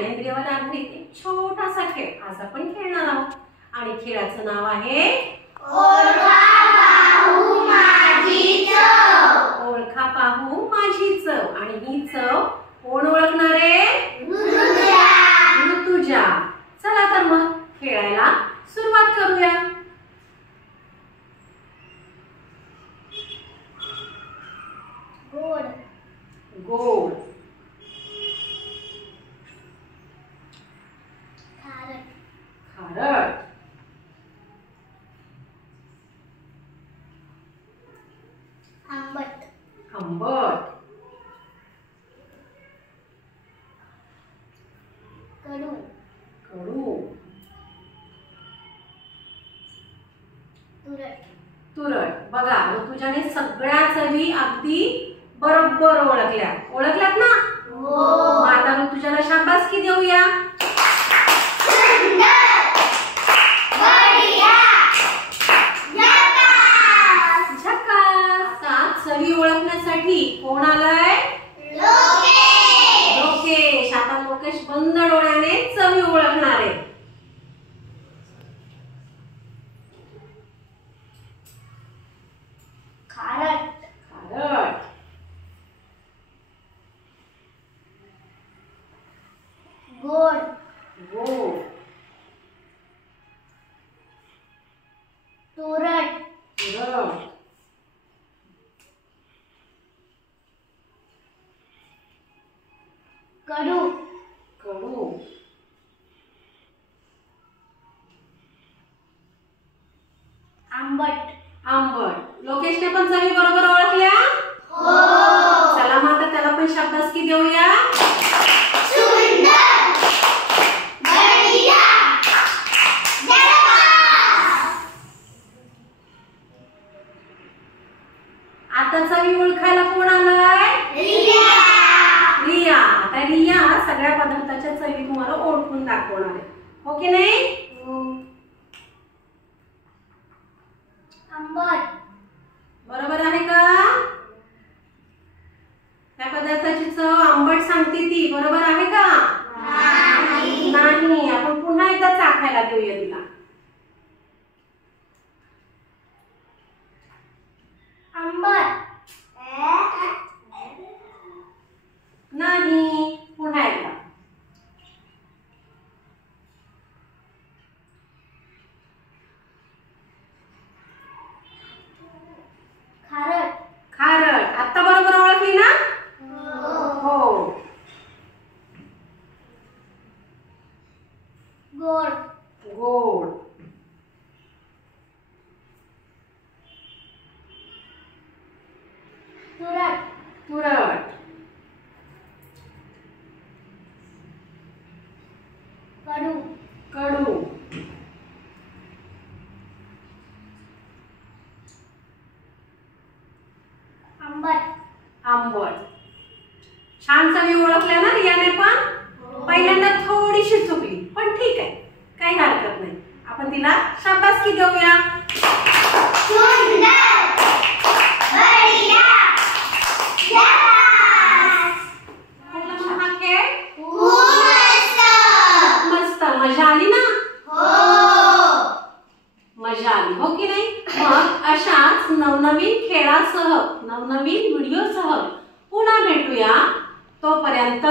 ज्ञानेंद्रियावर आधारित एक छोटासा खेळ आज आपण खेळणार आहोत आणि खेळाचं नाव आहे ओळखा पाहू माझी चव. ओळखा पाहू माझी चव. आणि ही चव कोण ओळखणार आहे? ऋतुजा. चला तर मग खेळायला सुरुवात करूया. गोड गोड. खारट खारट. आंबट आंबट. कडू कडू. तुरट तुरट. बघा ऋतुजाने सगळ्या चवी अगदी बरोबर ओळखल्यात ना? हो. आता ऋतुजाला शाबासकी देऊया. चवी ओळखण्यासाठी कोण आलाय? लोकेश. आता लोकेश बंद डोळ्याने चवी ओळखणार आहे. खारट खारट. गोड गोड. तुरट तुरट. कडू कडू. आंबट आंबट. लोकेशने पण चवी बरोबर ओळखल्या? हो. चला मग आता त्याला पण शाबासकी देऊया. आता चवी ओळखायला कोण आलाय? रिया. आता रिया सगळ्या पदार्थाच्या चवी तुम्हाला ओळखून दाखवणार आहे. हो की नाही? आंबट बरोबर आहे का? त्या पदार्थाची चव आंबट सांगते ती. बरोबर आहे का? नाही. आपण पुन्हा एकदा चाखायला देऊया तिला. आंबट नाही. पुन्हा एकदा. खारट खारट. आता बरोबर ओळखली ना? हो. गोड गोड. तुरट तुरट. कडू कडू. आंबट आंबट. छान चवी ओळखल्या ना रियाने पण? पहिल्यांदा थोडीशी चुकली पण ठीक आहे, काही हरकत नाही. आपण तिला शाबासकी देऊया. हा खेळ मस्त. मजा आली ना? मजा आली. हो की नाही? मग अशाच नवनवीन खेळासह नवनवीन व्हिडिओसह पुन्हा भेटूया. तोपर्यंत